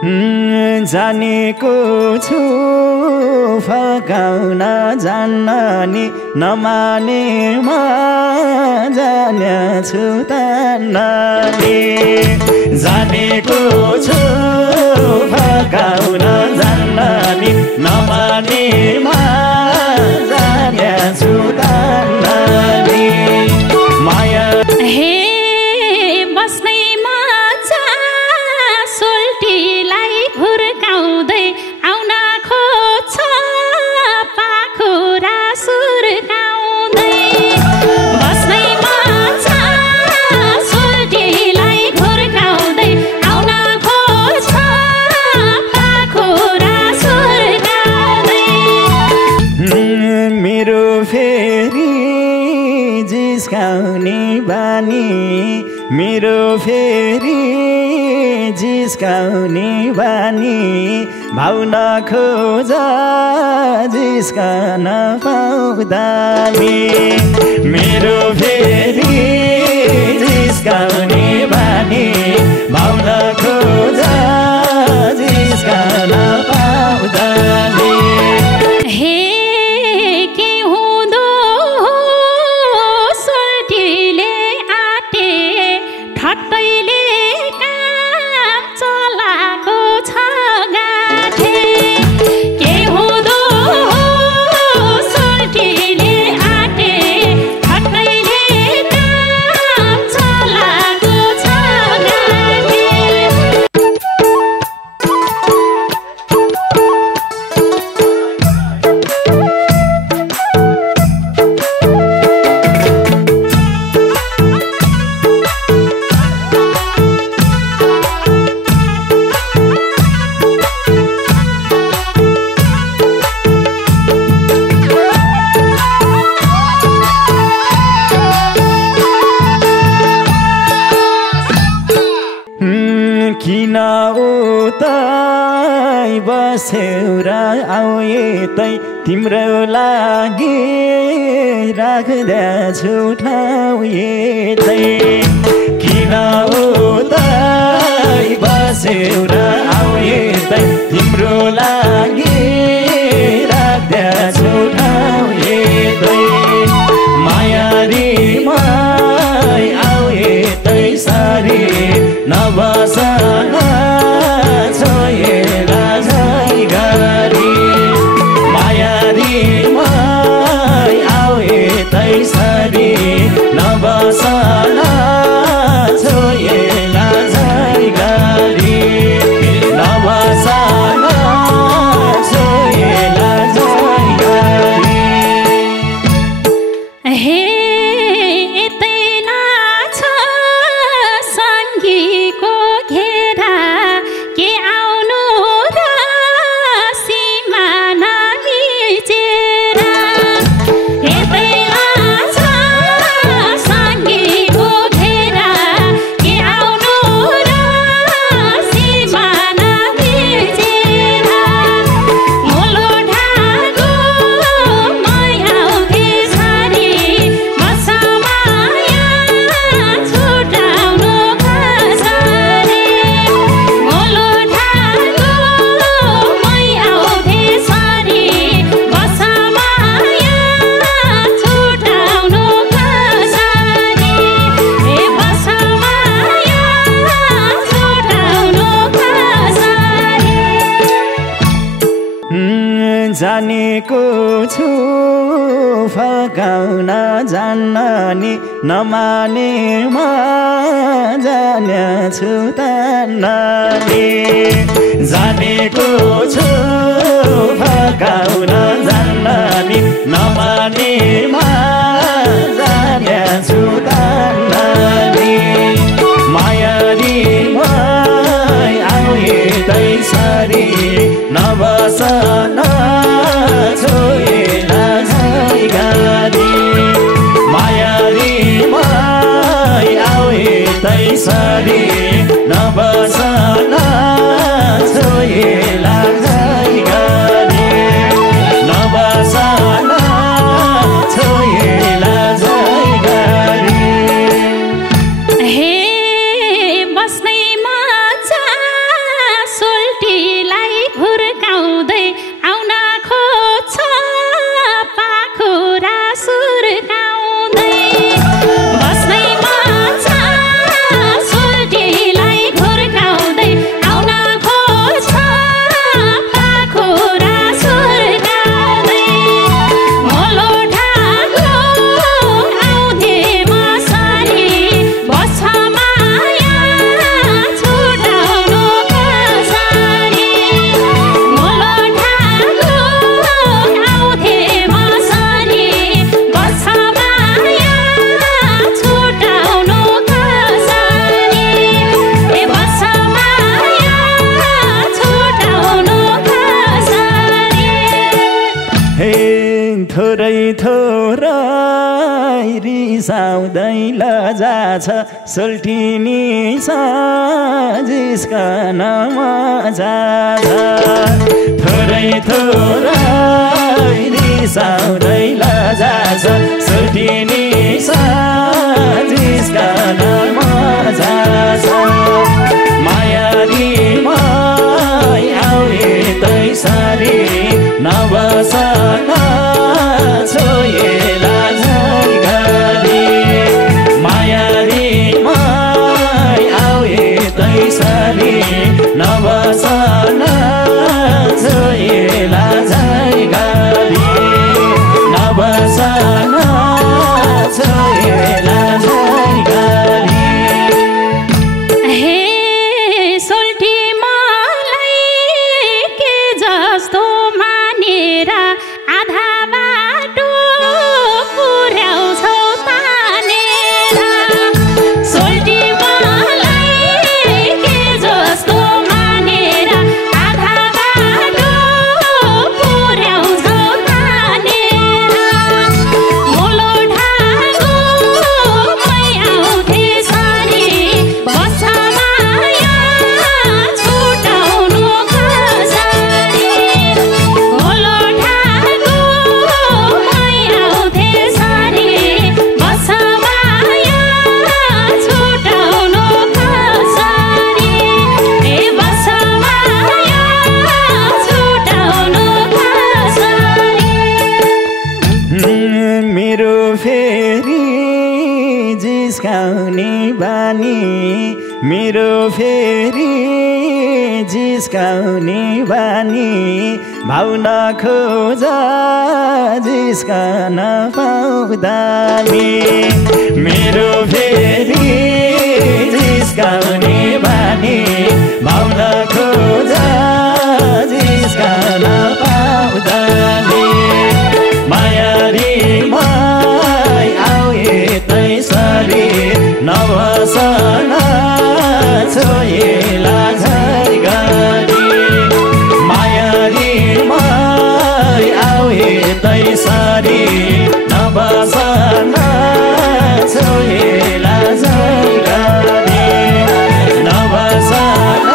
जानेको छु फकाउन जान्न नि नमानेमा जानेछु तान्ने जानेको छु फकाउन जान्न नि नमानेमा जानेछु तान्ने माया हे बस्नैमा सोल्टीलाई हुर्काउँदै आउन खोज्छ पाखुरा सुर्काउँदै बस्नैमा सोल्टीलाई हुर्काउँदै आउन खोज्छ पाखुरा सुर्काउँदै मेरो फेरि जिस्काउने बानी मेरो फेरि जिस्काउने बानी भाउन खोज जिस्कन पाउँदा मेरो फेरि जिस्काउने बानी भाउन खोज जिस्कन पाउँदा हे के हुँदो सोल्टीले आटे ठट्टैले काम चलाएको छ गाठे के हुँदो सोल्टीले आटे ठट्टैले काम चलाएको छ गाठे किन उतै बस्यौ र आऊ यतै तिम्रो लागि राख्दैछु ठाउँ यतै किन उतै बस्यौ र आऊ यतै तिम्रो लागि राख्दैछु ठाउँ यतै मायारीमै आऊ यतै सारी नबसन छोएला झै गरी मायारीमै आऊ यतै सरी नबसन छोएला झै गरी नबसन छोएला झै गरी हे यतै नाछ सङ्गीको घेरा के आउनु र सिमाना मिचेर यतै नाछ सङ्गीको घेरा के आउनु र सिमाना मिचेर मुलो ढाको मायाउँथे छरी मसमाया छुटाउनु खसरी मुलो ढाको मायाउँथे छरी मसमाया छुटाउनु खसरी हे मसमाया छुटाउनु खसरी जानेको छु फकाउन जान्न नि नमानेमा जानेछु तान्ने जानेको छु फकाउन जान्न नि नमानेमा जानेछु तान्ने मायारीमै आऊ यतै सरी नबसन छोएला झै गरी मायारीमै आऊ यतै सरी नबसन छोएला झै गरी नबसन छोएला झै गरी हे बस्नैमा सोल्टी थोरै थोरै रिसाउँदै लजाछ सोल्टिनी जिस्कन मजा थोरै थोरै रिसाउँदै लजाछ सोल्टिनी जिस्कन मजा मायारी माय आउने तैसारी नबसन छोएला झै गरी मायारी माय आउने तैसारी नबसन छोएला झै गरी नबसन छोएला झै गरी मेरो फेरि जिस्काउने बानी भाउन खोज जिस्कन पाउँदा मेरो फेरि जिस्काउने बानी भाउन खोज जिस्कन पाउँदा मायारी माय आए तैसरी नबसन छोएला झै गरी मायारी माय आए तैसरी नबसन छोएला झै गरी नबसन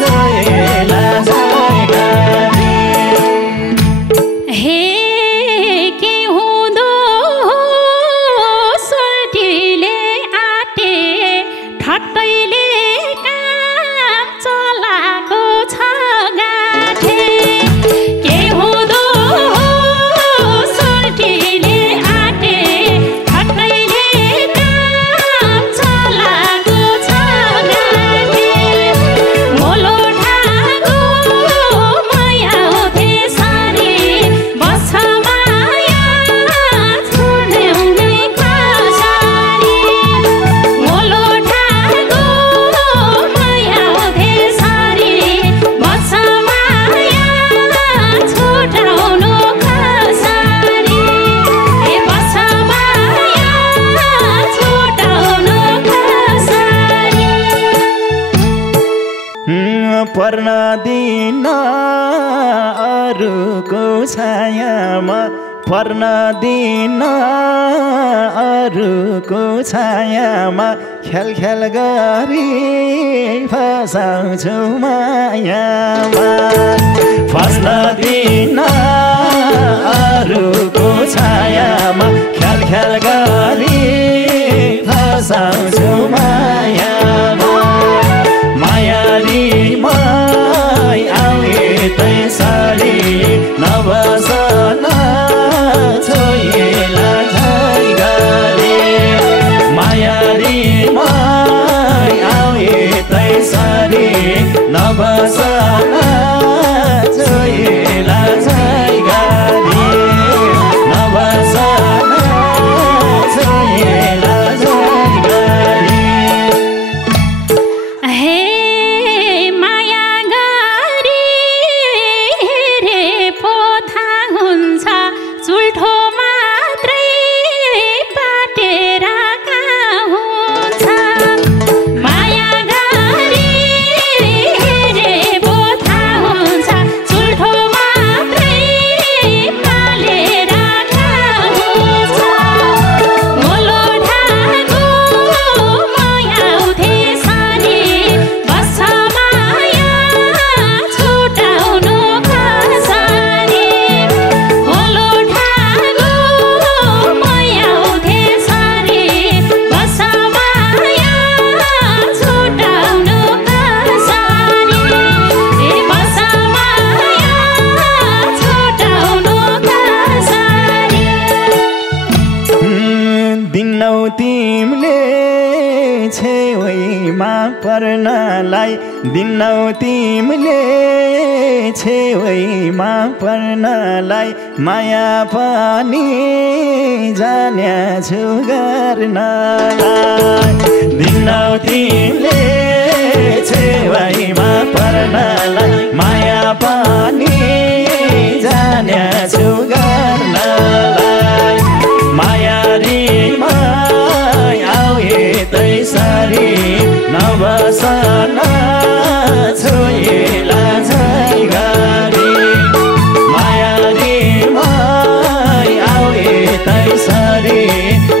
छोएला झै गरी हे के हुँदो सोल्टीले आटे ठट्टैले काम चलाएको छ गाठे के हुँदो सोल्टीले आटे ठट्टैले काम चलाएको छ गाठे मोलो ठागो माया उठे सारी बस्छ माया छोड्ने खसारी मोलो ठागो माया उठे सारी बस्छ माया छोडाउनु खसारी ए बस्छ माया छोडाउनु खसारी पर्न दिन अरूको छायामा पर्न दिन अरूको छायामा खेल खेल गरी फसाउँछु मायामा फस्न दिन अरूको छायामा खेल खेल गरी फसाउँछु मायामा मायारी माय आए तैसरी नबसन छोएला झै गरी मायारी माय आए तैसरी नबसन छोएला झै गरी नबसन छोएला झै गरी हे माया गरी रे पोथा हुन्छ चुल्ठो मात्रै बाटेर कहाँ हुन्छ माया गरी रे पोथा तिमीले छेउमा पर्नलाई दिनौ तिमीले छेउमा पर्नलाई माया पनि जान्याछु गर्नलाई दिनौ तिमीले छेउमा पर्नलाई माया पनि जान्याछु गर्नलाई माया रिमा आऊ त्यसरी नबसन छोएला झै गरी माया रिमा आऊ त्यसरी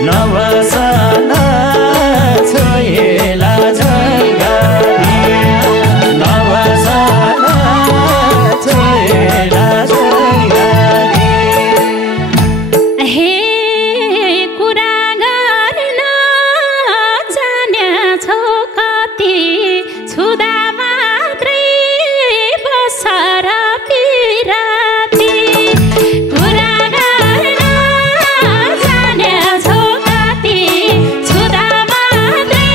नबसन छोएला झै गरी नबसन छोएला झै गरी हे कुरा गर्न जान्याछौ कति छुदा मात्रै बसर पिराती कुरा गर्न जान्याछौ कति छुदा मात्रै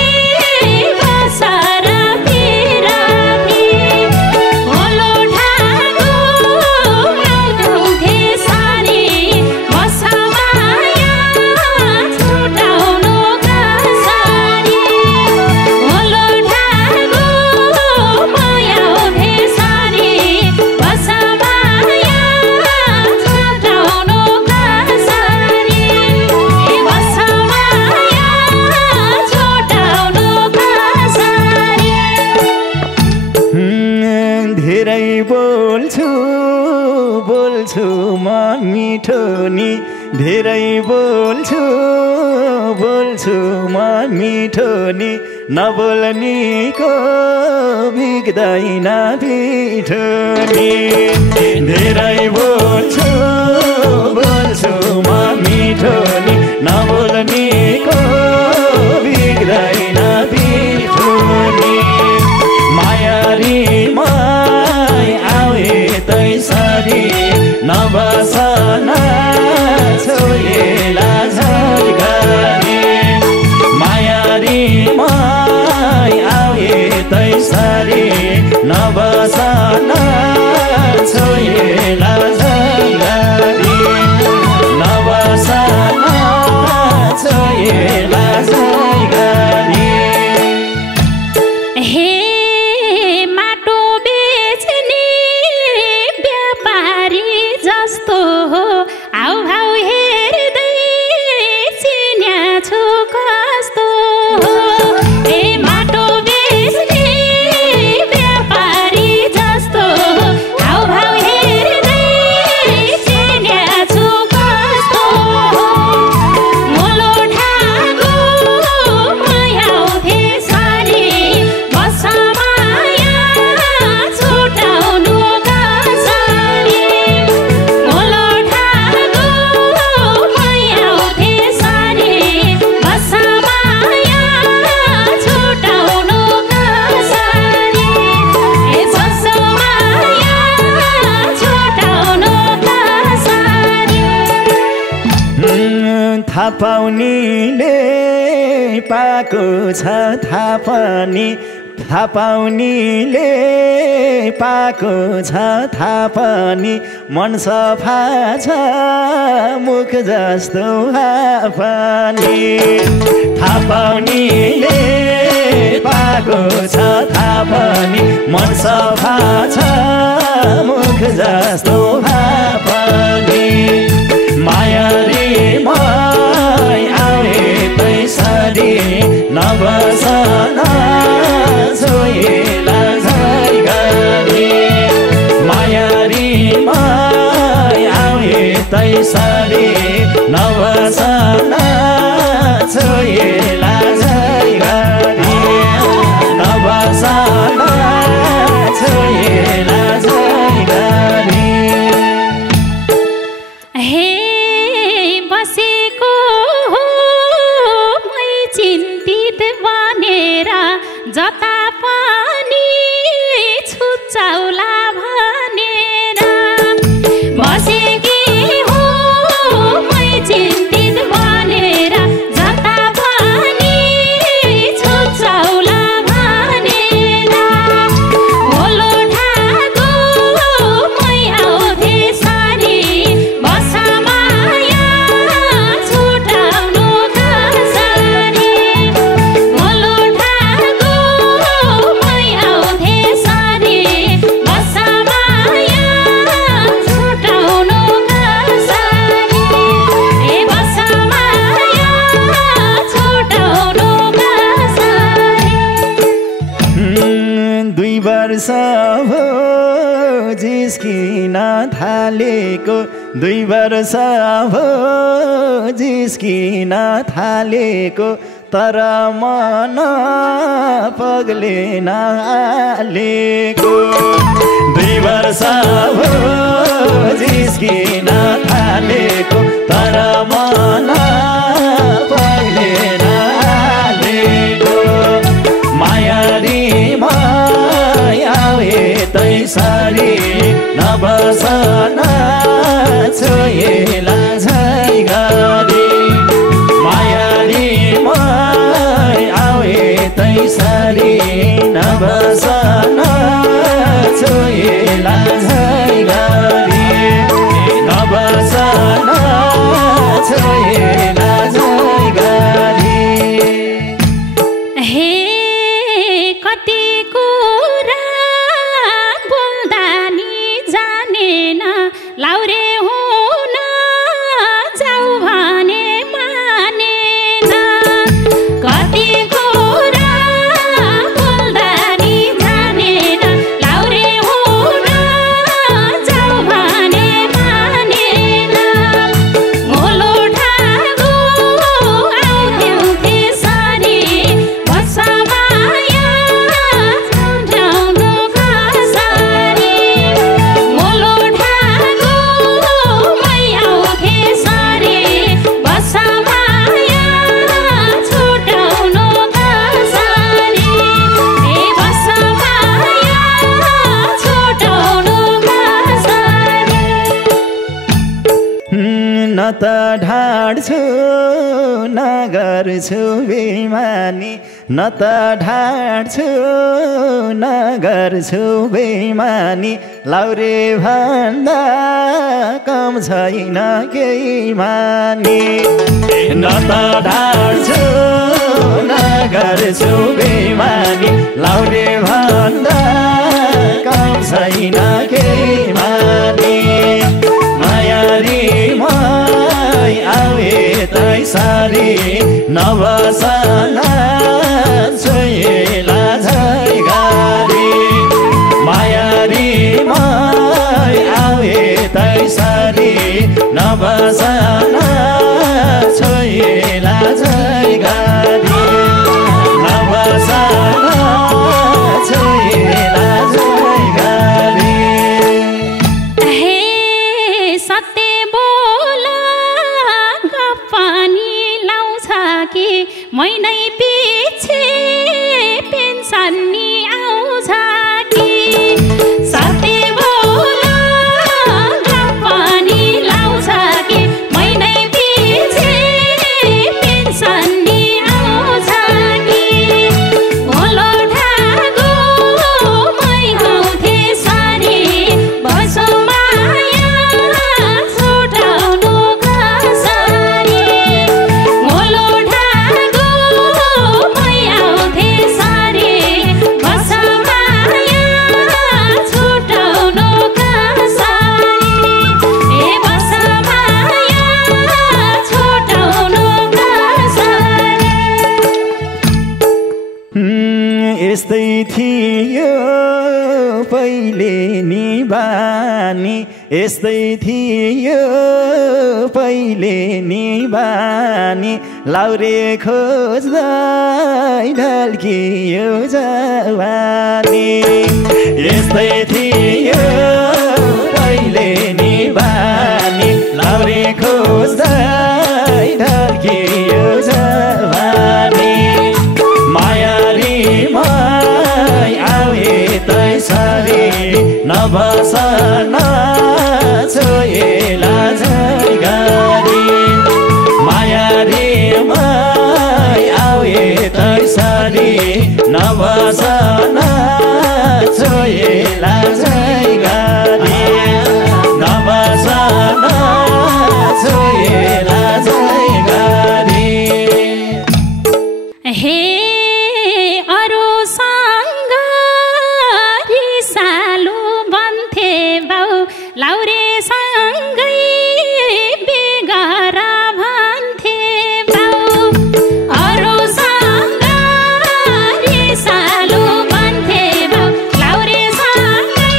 बसर पिराती होलो ठागो आउँथे सारी बसमाया छुटाउनु कसरी होलो ठागो आउँथे सारी बसमाया छुटाउनु कसरी बसमाया छुटाउनु कसरी धेरै बोल्छु बोल्छु म मिठो नि धेरै बोल्छु बोल्छु म मिठो नि नबोल्नेको बिग्दैन पिठो नि धेरै बोल्छु बोल्छु म मिठो नि नबोल्नेको बिग्दैन पिठो नि माया रिमा आऊ त्यसरी नबसन छोएला झै गरी माया रिमा आऊ त्यसरी नबसन छोएला झै गरी नबसन छोएला झै गरी हे माटो बेच्ने व्यापारी जस्तो हो हाउभाउ हेर्दै चिन्याछु कस्तो हो हे माटो बेच्ने व्यापारी जस्तो हो हाउभाउ हेर्दै चिन्याछु कस्तो हो मोलो ठागो आउँथे सारी बसमाया छुटाउनु कसरी मोलो ठागो आउँथे सारी बसमाया छुटाउनु कसरी बसमाया छुटाउनु कसरी थाहा पाउनेले पाएको छ थाहा पनि थाहा पाउनेले पाएको छ थाहा पनि मन सफा छ मुख जस्तो पनि थाहा पाउनेले पाएको छ थाहा पनि मन सफा छ मुख जस्तो पनि माया रिमा आऊ त्यसरी नबसन छोएला झै गरी माया रिमा आऊ त्यसरी नबसन छोएला झै गरी नबसन छोएला झै गरी हे बसेको हो मै चिन्तित बनेर जता पनि छुचाउला भनेर बसेकी हो जिस्किन थालेको 2 वर्ष भो जिस्किन थालेको तर मन पग्लेन हालेको 2 वर्ष भो जिस्किन थालेको तर मन पग्लेन हालेको मायारी मायावे तैसरी नबसन छोएला झै गरी मायारी मायावे तैसरी नबसन छोएला झै गरी नबसन छोएला झै गरी हे कति कुरा बोल्दा नि जानेन लाउरे हुन जाऊ भने मानेन कति कुरा बोल्दा नि जानेन लाउरे हुन जाऊ भने मानेन मोलो ठागो आउँथ्यौ त्यसरी बसा माया सम्झाउनु कसरी मोलो ठागो मै आउँथे सरी बसा माया छुटाउनु कसरी ए बसा माया छुटाउनु कसरी न त ढाड्छु न गर्छु बेइमानी न त ढाड्छु न गर्छु बेइमानी लाउरे भन्दा कम छैन केही मानी न त ढाड्छु न गर्छु बेइमानी लाउरे भन्दा कम छैन केही मानी मायारी माय आवे तैसरी नबसन छोएला झै गरी मायारी माय आवे तैसरी नबसन छोएला झै गरी नबसन छोएला झै गरी हे सत्य बोल गप्पानी लाउँछ कि महिनै पछि पेन्सन नि आउँछ कि सत्य बोल गप्पानी लाउँछ कि महिनै पछि पेन्सन नि आउँछ कि भोलो ठागो मै आउँथे सरी बसो माया छुटाउनु कसरी भोलो ठागो मै आउँथे सरी बसो माया छुटाउनु कसरी ए बसो माया छुटाउनु कसरी यस्तै थियो पहिले नि बानी यस्तै थियो पहिले नि बानी लाउरे खोज्दै ढल्कियो जवानी यस्तै थियो पहिले नि बानी लाउरे खोज्दै ढल्कियो जवानी मायारी माय आवे तैसरी नबसन छोएला झै गरी मायारी माय आवे तैसरी नबसन छोएला झै गरी नबसन छोएला झै गरी हे अरूसँग रिसालु बन्थे बाउ लाउरेसँगै बेगरा भन्थे बाउ अरूसँग रिसालु बन्थे बाउ लाउरेसँगै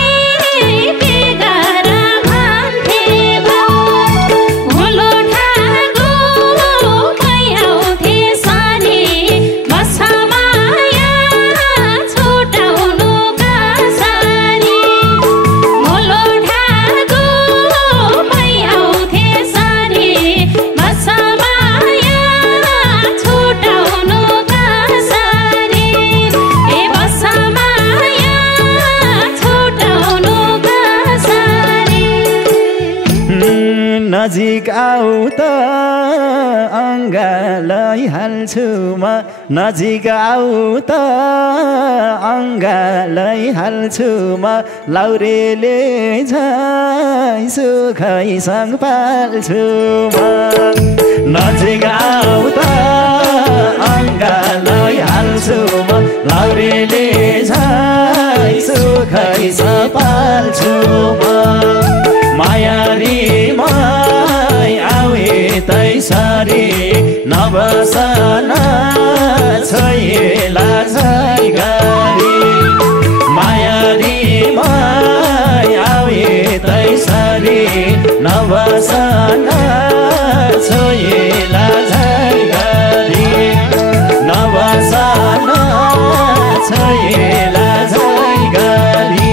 नजिक आऊ त अङ्गा लैहाल्छु म नजिक आऊ त अङ्गा लैहाल्छु म लाउरेले झै सुखैसँग पाल्छु म नजिक आऊ त अङ्गा लैहाल्छु म लाउरेले झै सुखैसँग पाल्छु म मायारी माई आवे तैसरी नबसन छैला झै गरी मायारी माई आवे तैसरी नबसन छैला झै गरी नबसन छैला झै गरी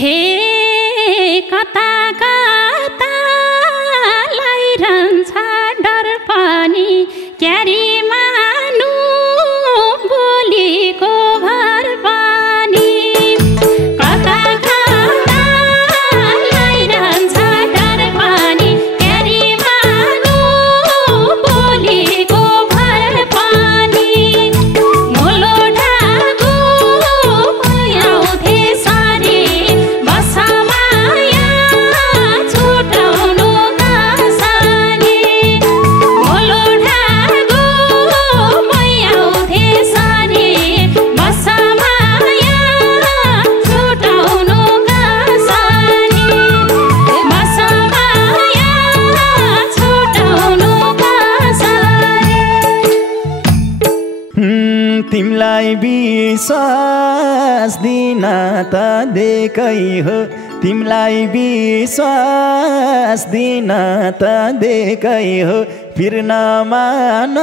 हे कता कता लाइरहन्छ डर पनि क्यारी मानु बोलीको भर पनि कता कता लाइरहन्छ डर पनि क्यारी मानु बोलीको भर पनि मोलो ढागो आउँथे सारी बसमाया छुटाउनु कसरी मोलो ढागो आउँथे सारी बसमाया छुटाउनु कसरी बसमाया छुटाउनु कसरी तिमलाई विश्वास दिन त देकै हो तिमलाई विश्वास दिन त देकै हो फिर्न मान